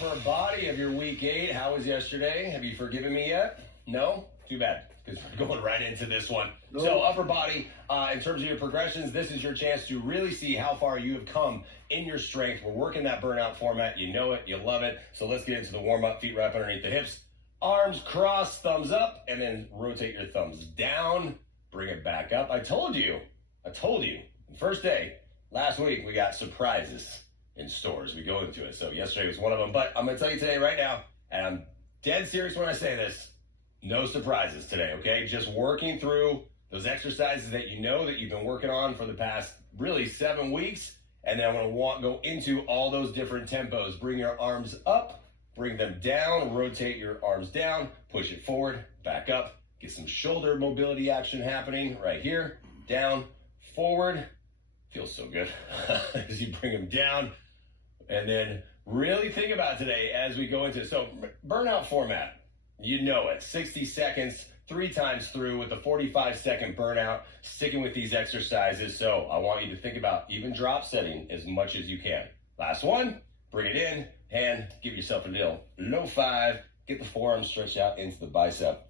upper body of your week 8. How was yesterday? Have you forgiven me yet? No? Too bad, because we're going right into this one. No. So upper body, in terms of your progressions, this is your chance to really see how far you have come in your strength. We're working that burnout format. You know it, you love it. So let's get into the warm-up. Feet wrap underneath the hips. Arms crossed, thumbs up, and then rotate your thumbs down. Bring it back up. I told you. First day, last week, we got surprises in stores. We go into it. So yesterday was one of them. But I'm going to tell you today right now, and I'm dead serious when I say this, no surprises today, okay? Just working through those exercises that you know that you've been working on for the past really 7 weeks. And then I'm going to go into all those different tempos. Bring your arms up, bring them down, rotate your arms down, push it forward, back up, get some shoulder mobility action happening right here, down, forward. Feels so good as you bring them down. And then really think about today as we go into, so burnout format, you know it, 60 seconds, 3 times through with a 45-second burnout, sticking with these exercises. So I want you to think about even drop setting as much as you can. Last one, bring it in, hand, give yourself a little low 5, get the forearm stretched out into the bicep.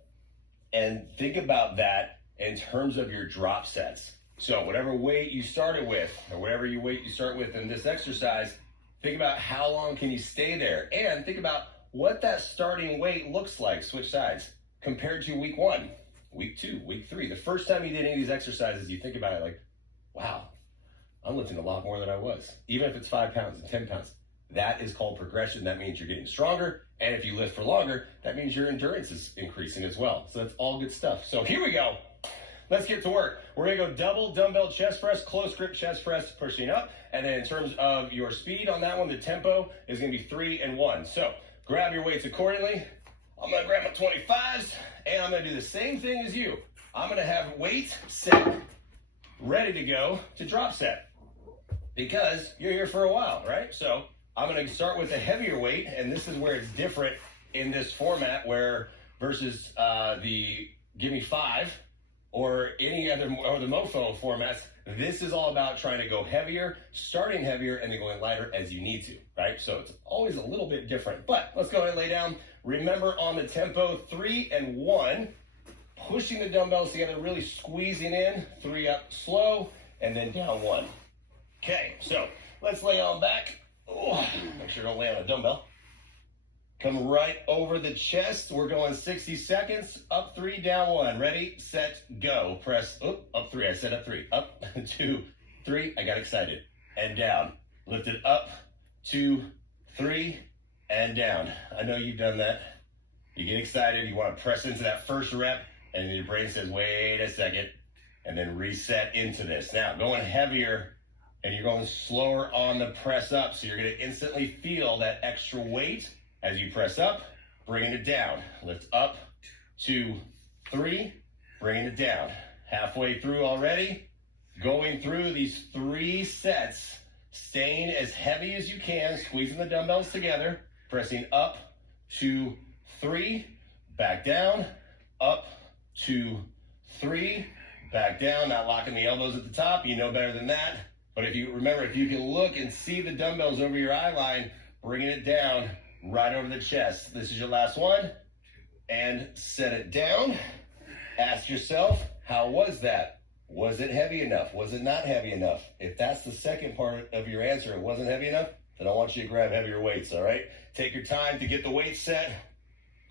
And think about that in terms of your drop sets. So whatever weight you started with, or whatever weight you start with in this exercise, think about how long can you stay there, and think about what that starting weight looks like, switch sides, compared to week 1, week 2, week 3. The first time you did any of these exercises, you think about it like, wow, I'm lifting a lot more than I was, even if it's 5 pounds and 10 pounds. That is called progression. That means you're getting stronger. And if you lift for longer, that means your endurance is increasing as well. So that's all good stuff. So here we go. Let's get to work. We're going to go double dumbbell chest press, close grip chest press, pushing up. And then in terms of your speed on that one, the tempo is going to be 3 and 1. So grab your weights accordingly. I'm going to grab my 25s, and I'm going to do the same thing as you. I'm going to have weight set, ready to go to drop set, because you're here for a while, right? So I'm going to start with a heavier weight, and this is where it's different in this format, where versus the Give Me 5 or any other, or the Mofo formats, this is all about trying to go heavier, starting heavier, and then going lighter as you need to, right? So it's always a little bit different, but let's go ahead and lay down. Remember on the tempo, 3 and 1, pushing the dumbbells together, really squeezing in, 3 up slow, and then down 1. Okay, so let's lay on back. Oh, make sure you don't lay on a dumbbell. Come right over the chest. We're going 60 seconds. Up 3, down 1. Ready, set, go. Press, up 3. I said up 3. Up, 2, 3. I got excited. And down. Lift it up, 2, 3, and down. I know you've done that. You get excited. You want to press into that first rep, and then your brain says, wait a second, and then reset into this. Now, going heavier, and you're going slower on the press up, so you're going to instantly feel that extra weight as you press up, bringing it down. Lift up, 2, 3, bringing it down. Halfway through already, going through these 3 sets, staying as heavy as you can, squeezing the dumbbells together, pressing up, 2, 3, back down, up, 2, 3, back down, not locking the elbows at the top, you know better than that. But if you remember, if you can look and see the dumbbells over your eye line, bringing it down right over the chest. This is your last one. And set it down. Ask yourself, how was that? Was it heavy enough? Was it not heavy enough? If that's the second part of your answer, it wasn't heavy enough, then I want you to grab heavier weights, all right? Take your time to get the weight set.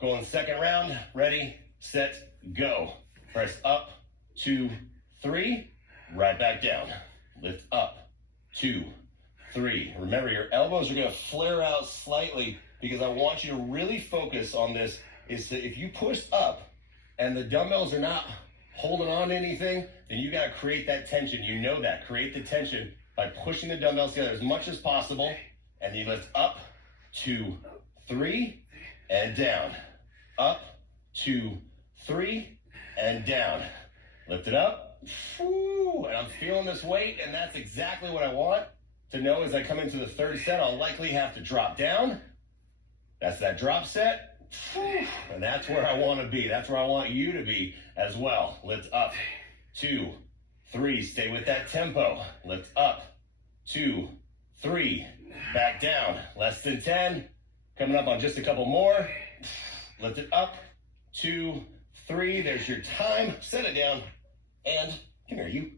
Going second round. Ready, set, go. Press up, 2, 3, right back down. Lift up, 2, 3. Remember, your elbows are going to flare out slightly, because I want you to really focus on this, is that if you push up and the dumbbells are not holding on to anything, then you got to create that tension. You know that. Create the tension by pushing the dumbbells together as much as possible. And you lift up, 2, 3, and down. Up, 2, 3, and down. Lift it up. And I'm feeling this weight, and that's exactly what I want to know. As I come into the third set, I'll likely have to drop down. That's that drop set. And that's where I want to be. That's where I want you to be as well. Lift up, 2, 3. Stay with that tempo. Lift up, 2, 3. Back down. Less than 10. Coming up on just a couple more. Lift it up, 2, 3. There's your time. Set it down. And come here, you.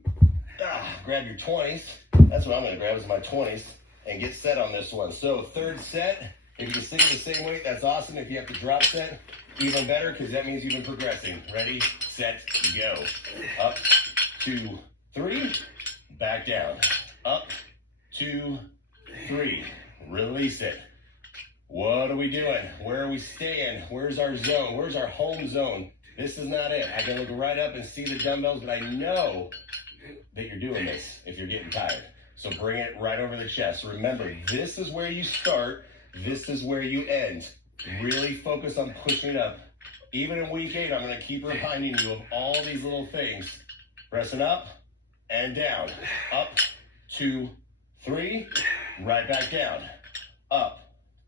Grab your 20s. That's what I'm going to grab is my 20s and get set on this one. So third set, if you can stick with the same weight, that's awesome. If you have to drop set, even better, because that means you've been progressing. Ready, set, go. Up, 2, 3. Back down. Up, 2, 3. Release it. What are we doing? Where are we staying? Where's our zone? Where's our home zone? This is not it. I can look right up and see the dumbbells, but I know that you're doing this if you're getting tired. So bring it right over the chest. Remember, this is where you start. This is where you end. Really focus on pushing up. Even in week 8, I'm going to keep reminding you of all these little things. Pressing up and down. Up, 2, 3. Right back down. Up,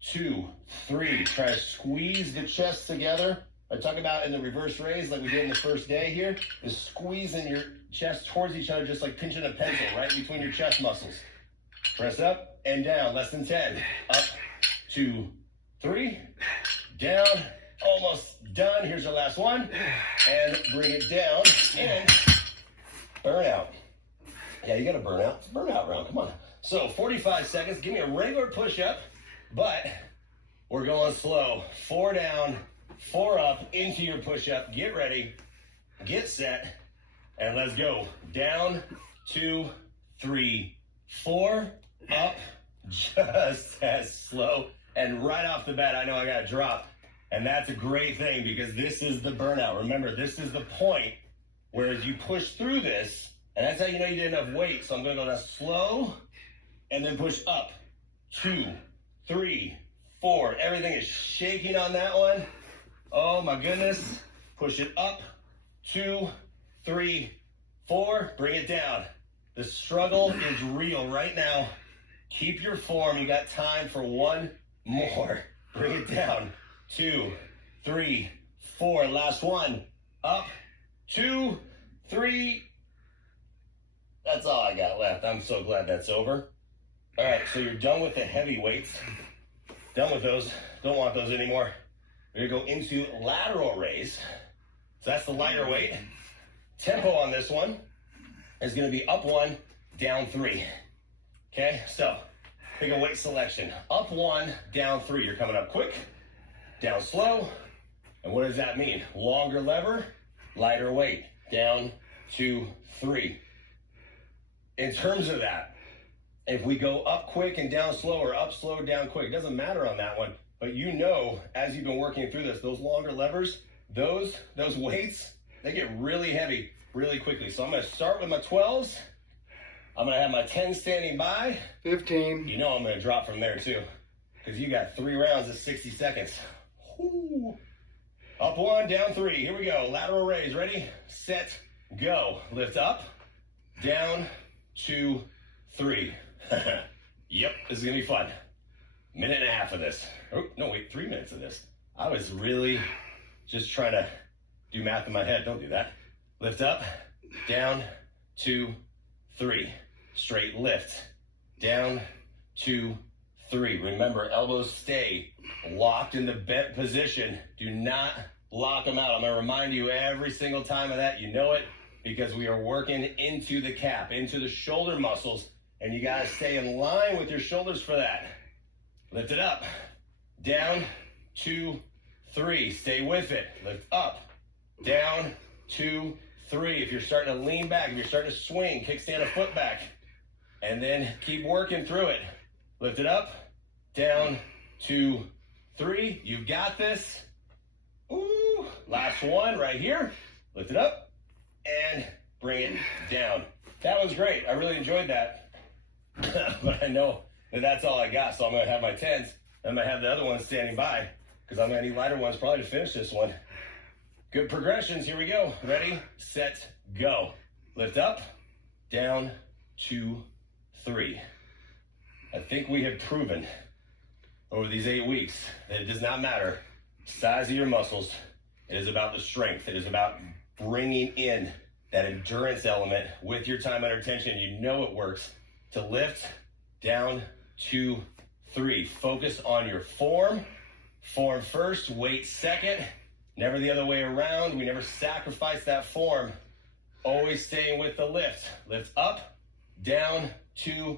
2, 3. Try to squeeze the chest together. I talk about in the reverse raise like we did in the first day here, is squeezing your chest towards each other just like pinching a pencil right between your chest muscles. Press up and down, less than 10. Up, 2, 3. Down, almost done. Here's our last one. And bring it down and burn out. Yeah, you got to burn out. It's a burnout round, come on. So 45 seconds, give me a regular push-up, but we're going slow. 4 down, 4 up into your push-up. Get ready, get set, and let's go. Down, 2, 3, 4, up, just as slow. And right off the bat, I know I got to drop. And that's a great thing because this is the burnout. Remember, this is the point where as you push through this, and that's how you know you did enough weight. So I'm going to go down slow and then push up. 2, 3, 4. Everything is shaking on that one. Oh my goodness. Push it up. 2, 3, 4. Bring it down. The struggle is real right now. Keep your form. You got time for one more. Bring it down. 2, 3, 4. Last one. Up. 2, 3. That's all I got left. I'm so glad that's over. All right, so you're done with the heavy weights. Done with those. Don't want those anymore. We're going to go into lateral raise. So that's the lighter weight. Tempo on this one is going to be up 1, down 3. Okay, so pick a weight selection. Up 1, down 3. You're coming up quick, down slow. And what does that mean? Longer lever, lighter weight. Down, 2, 3. In terms of that, if we go up quick and down slow or up slow, down quick, it doesn't matter on that one. But you know, as you've been working through this, those longer levers, those weights, they get really heavy really quickly. So I'm going to start with my 12s. I'm going to have my 10 standing by. 15. You know I'm going to drop from there too because you got 3 rounds of 60 seconds. Woo. Up 1, down 3. Here we go. Lateral raise. Ready, set, go. Lift up, down, 2, 3. Yep, this is going to be fun. 1.5 minutes of this. Oh, no, wait, 3 minutes of this. I was really just trying to do math in my head. Don't do that. Lift up, down, 2, 3. Straight lift. Down, 2, 3. Remember, elbows stay locked in the bent position. Do not lock them out. I'm going to remind you every single time of that. You know it because we are working into the cap, into the shoulder muscles, and you got to stay in line with your shoulders for that. Lift it up. Down, 2, 3. Stay with it. Lift up. Down, 2, 3. If you're starting to lean back, if you're starting to swing, kickstand a foot back. And then keep working through it. Lift it up. Down, 2, 3. You got this. Ooh. Last one right here. Lift it up. And bring it down. That was great. I really enjoyed that. But I know that that's all I got. So I'm going to have my 10s. I'm going to have the other ones standing by because I'm going to need lighter ones probably to finish this one. Good progressions. Here we go. Ready, set, go. Lift up, down, 2, 3. I think we have proven over these 8 weeks that it does not matter size of your muscles. It is about the strength. It is about bringing in that endurance element with your time under tension. You know it works. To lift, down, 2, 3. Focus on your form Form first, weight second. Never the other way around. We never sacrifice that form. Always staying with the lift. Lift up, down, 2,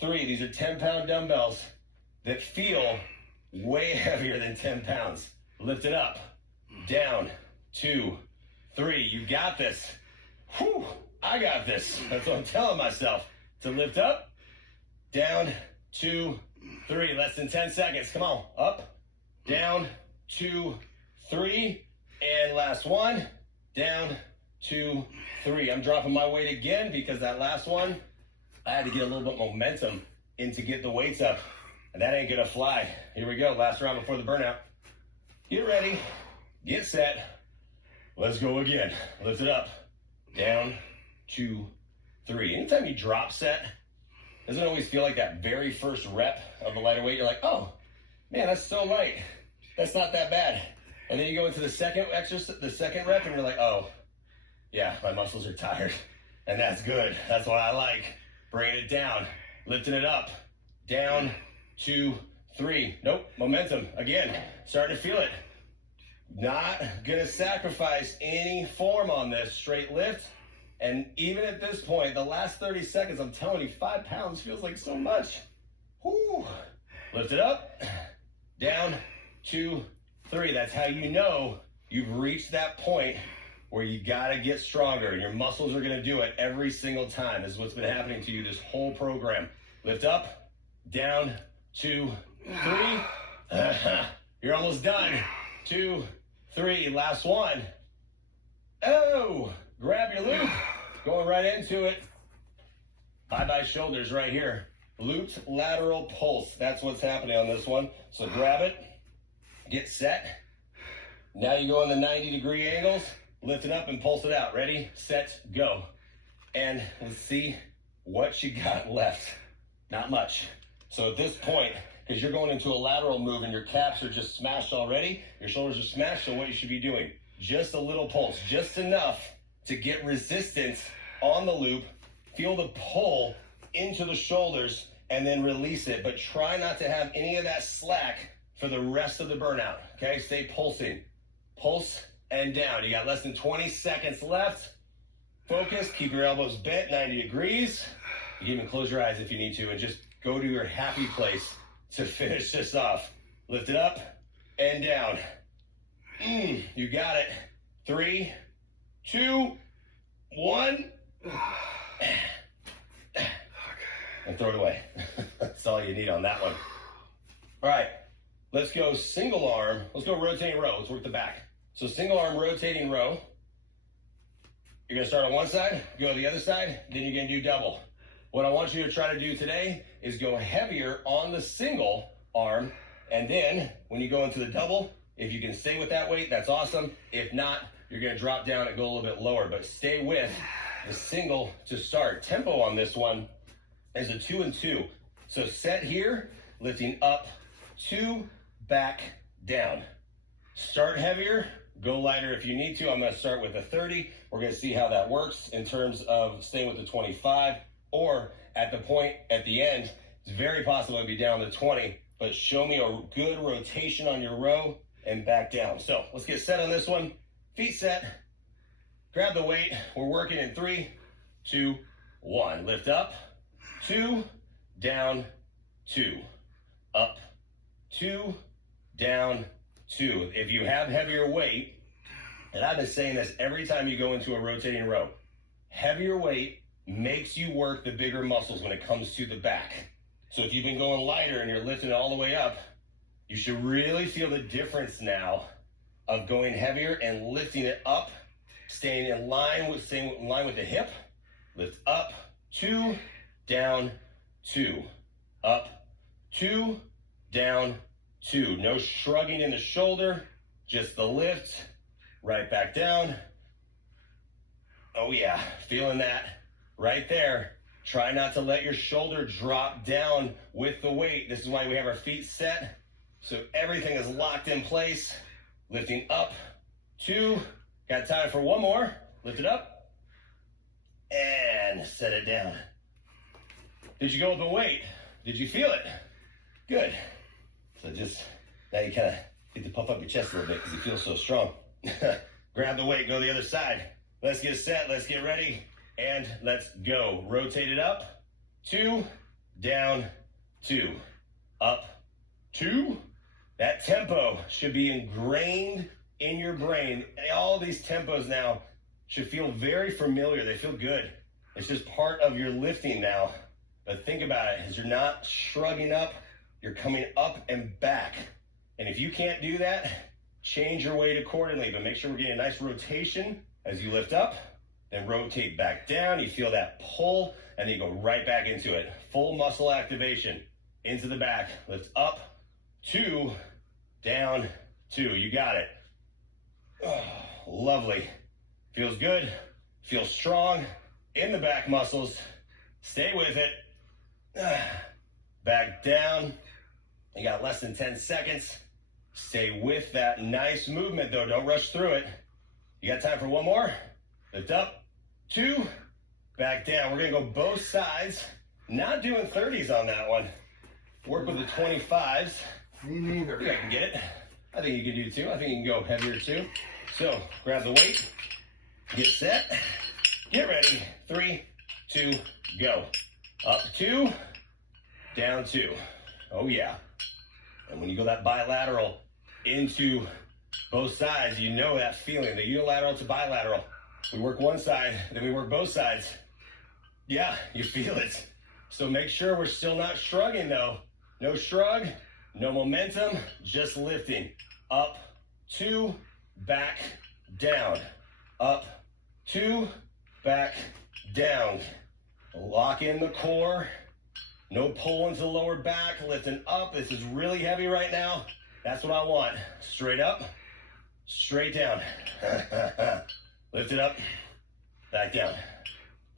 3. These are 10-pound dumbbells that feel way heavier than 10 pounds. Lift it up, down, 2, 3. You got this. Whew, I got this. That's what I'm telling myself. To lift up, down, 2, 3. Less than 10 seconds. Come on. Up, down, 2, 3. And last one, down, 2, 3. I'm dropping my weight again because that last one, I had to get a little bit momentum in to get the weights up. And that ain't gonna fly. Here we go. Last round before the burnout. Get ready. Get set. Let's go again. Lift it up. Down, 2, 3. Anytime you drop set, doesn't it always feel like that very first rep of the lighter weight? You're like, oh, man, that's so light. That's not that bad. And then you go into the second exercise, the second rep, and you're like, oh, yeah, my muscles are tired. And that's good. That's what I like. Bringing it down. Lifting it up. Down, 2, 3. Nope, momentum. Again, starting to feel it. Not gonna sacrifice any form on this. Straight lift. And even at this point, the last 30 seconds, I'm telling you, 5 pounds feels like so much. Whoo. Lift it up. Down, 2, 3. That's how you know you've reached that point where you gotta get stronger. And your muscles are gonna do it every single time. This is what's been happening to you this whole program. Lift up, down, 2, 3. You're almost done. 2, 3. Last one. Oh, grab your loop. Going right into it. Bye-bye shoulders right here. Glute lateral pulse. That's what's happening on this one. So grab it. Get set. Now you go on the 90-degree angles. Lift it up and pulse it out. Ready, set, go. And let's see what you got left. Not much. So at this point, because you're going into a lateral move and your caps are just smashed already, your shoulders are smashed, so what you should be doing, just a little pulse, just enough to get resistance on the loop, feel the pull into the shoulders, and then release it. But try not to have any of that slack for the rest of the burnout, okay? Stay pulsing. Pulse and down. You got less than 20 seconds left. Focus, keep your elbows bent 90 degrees. You can even close your eyes if you need to and just go to your happy place to finish this off. Lift it up and down. You got it. 3, 2, 1. And throw it away. That's all you need on that one. All right, let's go single arm. Let's go rotating row. Let's work the back. So single arm rotating row. You're gonna start on one side, go to the other side, then you're gonna do double. What I want you to try to do today is go heavier on the single arm, and then when you go into the double, if you can stay with that weight, that's awesome. If not, you're gonna drop down and go a little bit lower, but stay with the single to start. Tempo on this one is a 2 and 2. So set here, lifting up, 2, back, down. Start heavier, go lighter if you need to. I'm gonna start with a 30. We're gonna see how that works in terms of staying with the 25, or at the point at the end, it's very possible to be down to 20, but show me a good rotation on your row and back down. So let's get set on this one. Feet set, grab the weight. We're working in 3, 2, 1. Lift up, 2, down, 2, up, 2, down, 2. If you have heavier weight, and I've been saying this every time you go into a rotating row, heavier weight makes you work the bigger muscles when it comes to the back. So if you've been going lighter and you're lifting it all the way up, you should really feel the difference now of going heavier and lifting it up, staying in line with the hip. Lift up, 2, down, 2, up, 2, down, 2. No shrugging in the shoulder, just the lift, right back down. Oh yeah, feeling that right there. Try not to let your shoulder drop down with the weight. This is why we have our feet set, so everything is locked in place. Lifting up, 2, got time for one more. Lift it up, and set it down. Did you go up in weight? Did you feel it? Good. So just, now you kind of Get to puff up your chest a little bit because you feel so strong. Grab the weight, go to the other side. Let's get set, let's get ready, and let's go. Rotate it up, 2, down, 2, up, 2. That tempo should be ingrained in your brain. All these tempos now should feel very familiar. They feel good. It's just part of your lifting now. But think about it, as you're not shrugging up, you're coming up and back. And if you can't do that, change your weight accordingly, but make sure we're getting a nice rotation as you lift up, then rotate back down. You feel that pull, and then you go right back into it. Full muscle activation into the back. Lift up, 2, down, 2. You got it. Oh, lovely. Feels good. Feels strong in the back muscles. Stay with it. Back down. You got less than 10 seconds. Stay with that nice movement though. Don't rush through it. You got time for one more? Lift up, 2, back down. We're gonna go both sides. Not doing 30s on that one. Work with the 25s. Me neither. I think I can get it. I think you can do 2. I think you can go heavier too. So grab the weight, get set, get ready. 3, 2, go. Up 2, down 2. Oh yeah. And when you go that bilateral into both sides, you know that feeling, the unilateral to bilateral. We work one side, then we work both sides. Yeah, you feel it. So make sure we're still not shrugging though. No shrug, no momentum, just lifting. Up, 2, back, down. Up, 2, back, down. Lock in the core. No pull into the lower back, lifting up. This is really heavy right now. That's what I want. Straight up, straight down. Lift it up, back down.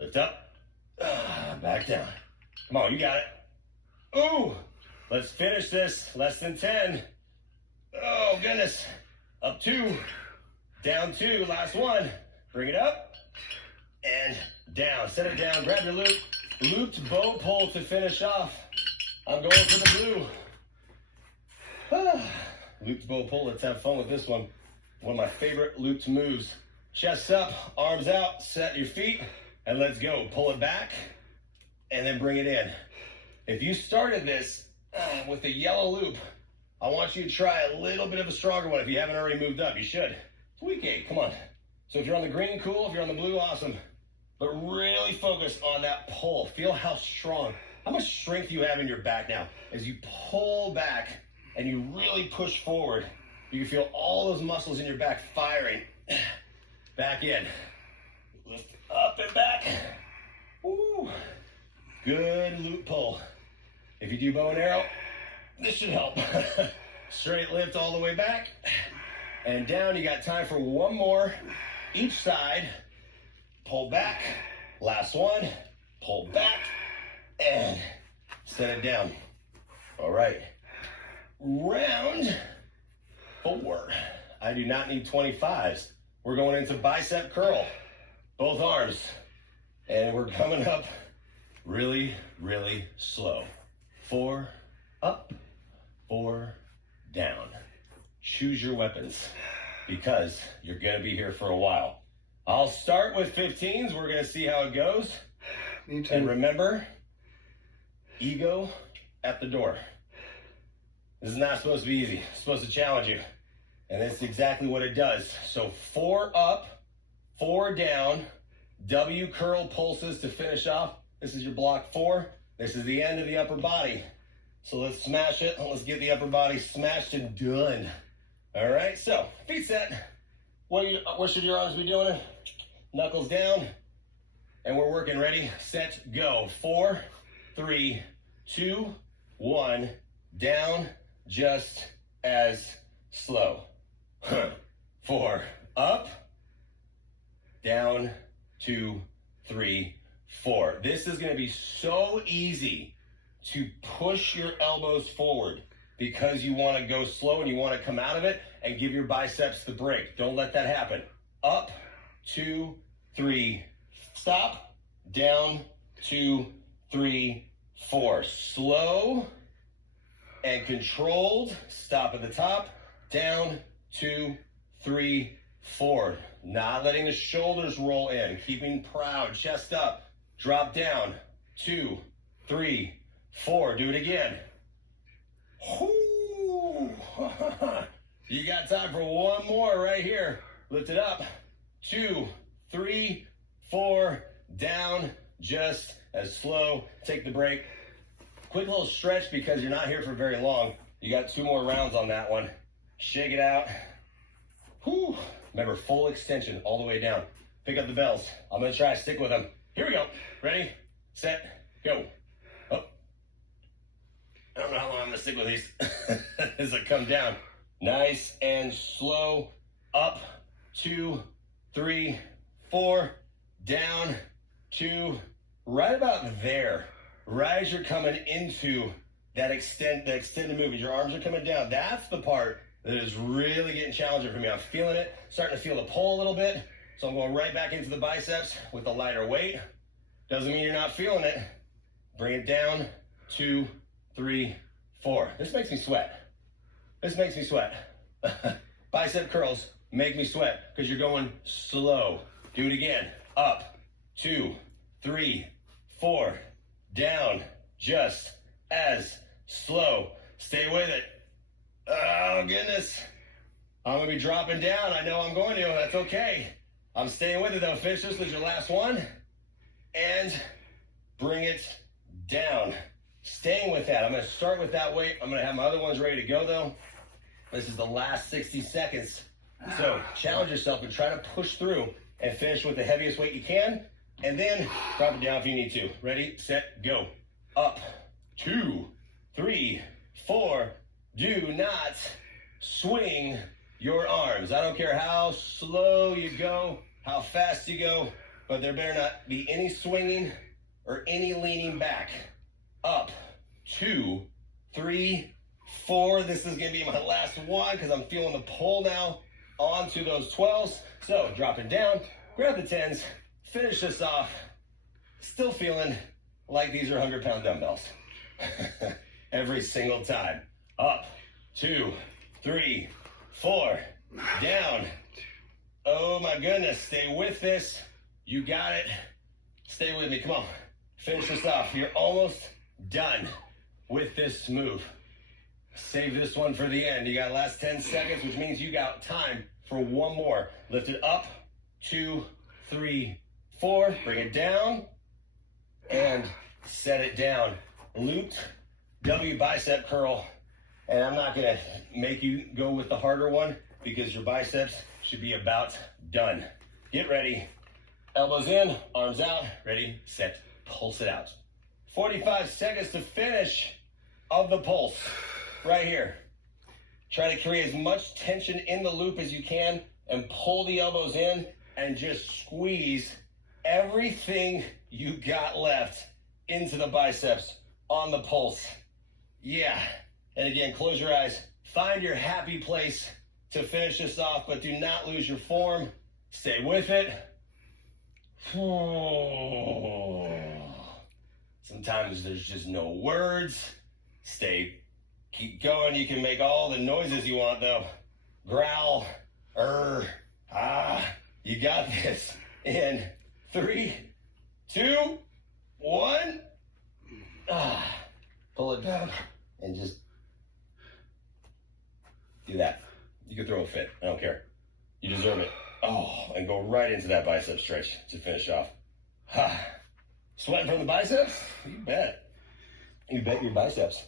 Lift up, back down. Come on, you got it. Ooh, let's finish this. Less than 10. Oh, goodness. Up 2, down 2, last one. Bring it up, and down. Set it down, grab your loop. Looped bow pull to finish off. I'm going for the blue. Looped bow pull, let's have fun with this one. One of my favorite looped moves. Chest up, arms out, set your feet, and let's go. Pull it back, and then bring it in. If you started this with the yellow loop, I want you to try a little bit of a stronger one. If you haven't already moved up, you should. It's week 8, come on. So if you're on the green, cool. If you're on the blue, awesome. But really focus on that pull. Feel how strong, how much strength you have in your back now. As you pull back and you really push forward, you can feel all those muscles in your back firing. Back in. Lift up and back. Woo. Good loop pull. If you do bow and arrow, this should help. Straight lift all the way back and down. You got time for one more each side. Pull back, last one, pull back, and set it down. All right, round 4. I do not need 25s. We're going into bicep curl, both arms, and we're coming up really, really slow. 4 up, 4 down. Choose your weapons because you're gonna be here for a while. I'll start with 15s. We're going to see how it goes. Me too. And remember, ego at the door. This is not supposed to be easy. It's supposed to challenge you. And that's exactly what it does. So 4 up, 4 down, W curl pulses to finish off. This is your block 4. This is the end of the upper body. So let's smash it. Let's get the upper body smashed and done. All right, so feet set. What should your arms be doing? Knuckles down. And we're working. Ready, set, go. 4, 3, 2, 1. Down, just as slow. 4, up, down, 2, 3, 4. This is going to be so easy to push your elbows forward because you want to go slow and you want to come out of it and give your biceps the break. Don't let that happen. Up, 2, 3, stop, down, 2, 3, 4. Slow and controlled. Stop at the top. down, 2, 3, forward. Not letting the shoulders roll in, keeping proud, chest up, drop down, 2, 3, 4. Do it again. Whoo. You got time for one more right here. Lift it up, 2, 3, 4, down, just as slow. Take the break. Quick little stretch because you're not here for very long. You got 2 more rounds on that one. Shake it out. Whew. Remember, full extension all the way down. Pick up the bells. I'm going to try to stick with them. Here we go. Ready, set, go. Up. I don't know how long I'm going to stick with these as I come down. Nice and slow. Up, 2, 3, 4. Down, 2. Right about there. Right as you're coming into that extended movement. Your arms are coming down. That's the part that is really getting challenging for me. I'm feeling it, starting to feel the pull a little bit. So I'm going right back into the biceps with a lighter weight. Doesn't mean you're not feeling it. Bring it down, 2, 3, 4. This makes me sweat. This makes me sweat. Bicep curls make me sweat because you're going slow. Do it again. Up, 2, 3, 4. Down, just as slow. Stay with it. Oh, goodness. I'm going to be dropping down. I know I'm going to. That's okay. I'm staying with it, though. Finish this with your last one. And bring it down. Staying with that. I'm going to start with that weight. I'm going to have my other ones ready to go, though. This is the last 60 seconds. So challenge yourself and try to push through and finish with the heaviest weight you can. And then drop it down if you need to. Ready, set, go. Up, 2, 3, 4. Do not swing your arms. I don't care how slow you go, how fast you go, but there better not be any swinging or any leaning back. Up, 2, 3, 4. This is going to be my last one because I'm feeling the pull now onto those 12s. So drop it down, grab the 10s, finish this off. Still feeling like these are 100-pound dumbbells. Every single time. Up, 2, 3, 4, down. Oh my goodness, stay with this. You got it. Stay with me, come on. Finish this off. You're almost done with this move. Save this one for the end. You got last 10 seconds, which means you got time for one more. Lift it up, 2, 3, 4. Bring it down and set it down. Looped W bicep curl. And I'm not going to make you go with the harder one because your biceps should be about done. Get ready. Elbows in, arms out. Ready, set, pulse it out. 45 seconds to finish of the pulse. Right here. Try to create as much tension in the loop as you can and pull the elbows in and just squeeze everything you got left into the biceps on the pulse. Yeah. And again, close your eyes. Find your happy place to finish this off, but do not lose your form. Stay with it. Sometimes there's just no words. Keep going. You can make all the noises you want, though. Growl, you got this. In 3, 2, 1. Pull it down and just do that. You can throw a fit. I don't care. You deserve it. Oh, and go right into that bicep stretch to finish off. Sweating from the biceps? You bet. You bet your biceps.